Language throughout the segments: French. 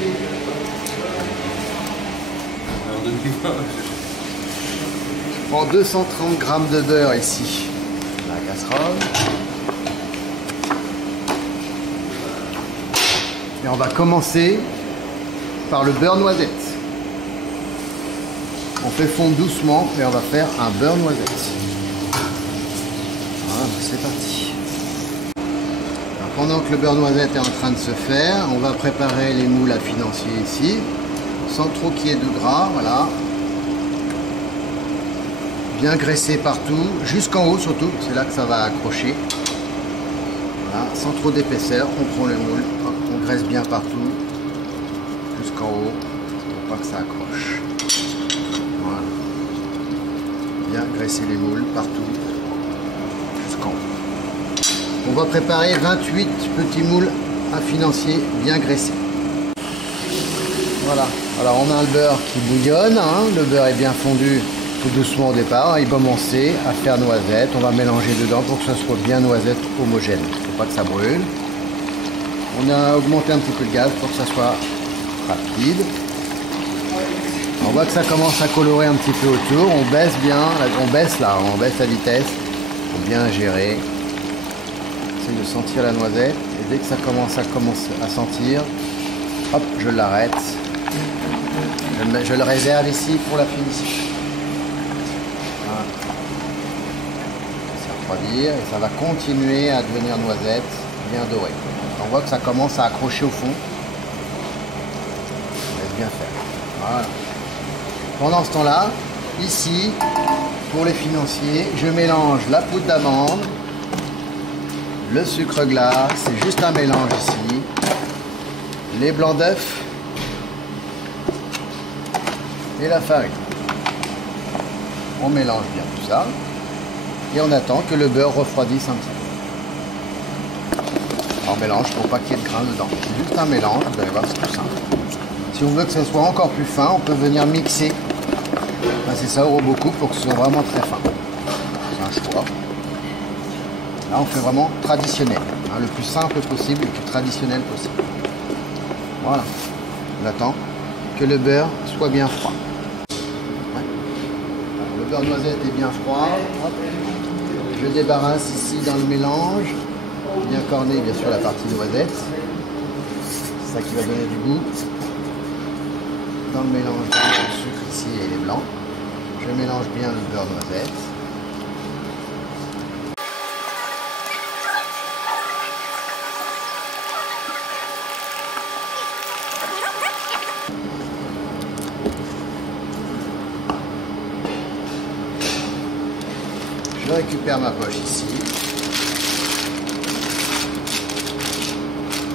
Je prends 230 grammes de beurre ici. La casserole. Et on va commencer par le beurre noisette. On fait fondre doucement et on va faire un beurre noisette. Voilà, c'est parti. Alors, pendant que le beurre noisette est en train de se faire, on va préparer les moules à financier ici, sans trop qu'il y ait de gras, voilà. Bien graisser partout, jusqu'en haut surtout, c'est là que ça va accrocher. Voilà, sans trop d'épaisseur, on prend le moule, on graisse bien partout, jusqu'en haut, pour pas que ça accroche. Voilà. Bien graisser les moules partout, jusqu'en haut. On va préparer 28 petits moules à financier bien graissés. Voilà, alors on a le beurre qui bouillonne, hein. Le beurre est bien fondu tout doucement au départ, il va commencer à faire noisette, on va mélanger dedans pour que ça soit bien noisette homogène, il ne faut pas que ça brûle. On a augmenté un petit peu le gaz pour que ça soit rapide. On voit que ça commence à colorer un petit peu autour, on baisse bien, on baisse la vitesse pour bien gérer. Essaye de sentir la noisette et dès que ça commence à sentir, hop, je l'arrête. Je le réserve ici pour la finition. Voilà. Ça va refroidir et ça va continuer à devenir noisette bien dorée. On voit que ça commence à accrocher au fond. Laisse bien faire. Voilà. Pendant ce temps-là, ici, pour les financiers, je mélange la poudre d'amande, le sucre glace, c'est juste un mélange ici, les blancs d'œufs et la farine. On mélange bien tout ça et on attend que le beurre refroidisse un petit peu. On mélange pour pas qu'il y ait de grains dedans. C'est juste un mélange, vous allez voir, c'est tout simple. Si on veut que ce soit encore plus fin, on peut venir mixer. Passer ça au robot-coupe pour que ce soit vraiment très fin. C'est un choix. Là, on fait vraiment traditionnel, hein, le plus simple possible, le plus traditionnel possible. Voilà. On attend que le beurre soit bien froid. Ouais. Le beurre noisette est bien froid. Hop. Je débarrasse ici dans le mélange. Bien corné, bien sûr, la partie noisette. C'est ça qui va donner du goût. Dans le mélange, le sucre ici et les blancs. Je mélange bien le beurre noisette. Je récupère ma poche ici.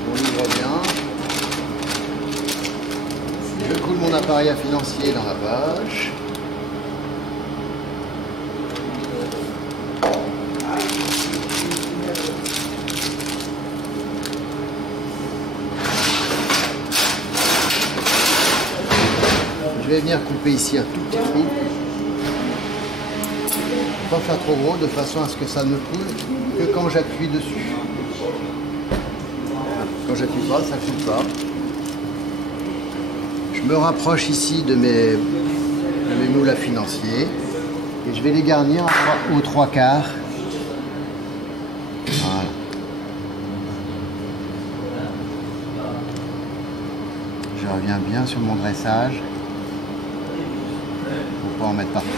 On l'ouvre bien. Je coule mon appareil à financier dans la poche. Je vais venir couper ici un tout petit trou. Pas faire trop gros de façon à ce que ça ne coule que quand j'appuie dessus. Quand j'appuie pas, ça ne coule pas. Je me rapproche ici de mes moules à financier et je vais les garnir aux 3/4. Voilà. Je reviens bien sur mon dressage pour pas en mettre partout.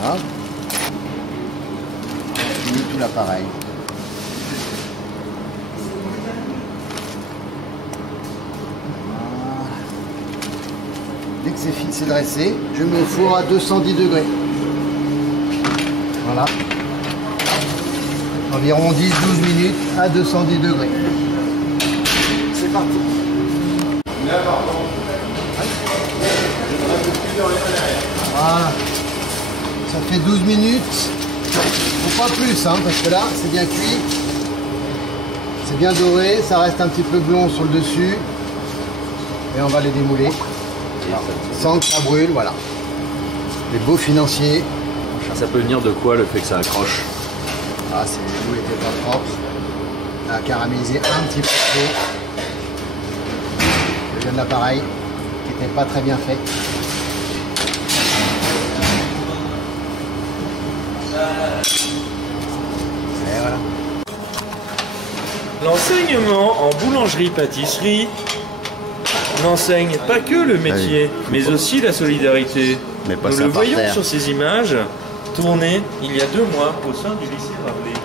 Voilà. Je finis tout l'appareil. Dès que c'est dressé, je mets au four à 210 degrés. Voilà. Environ 10-12 minutes à 210 degrés. C'est parti. Voilà. Ça fait 12 minutes. Faut pas plus, hein, parce que là, c'est bien cuit. C'est bien doré, ça reste un petit peu blond sur le dessus. Et on va les démouler. Sans que ça brûle, voilà. Les beaux financiers. Ça peut venir de quoi le fait que ça accroche? Ah, c'est les boules n'étaient pas propres. On a caramélisé un petit peu trop. Je viens de l'appareil qui n'était pas très bien fait. Et voilà. L'enseignement en boulangerie-pâtisserie n'enseigne pas que le métier, mais aussi la solidarité. Mais pas Nous ça le par voyons terre. sur ces images tournées il y a 2 mois au sein du lycée Rabelais.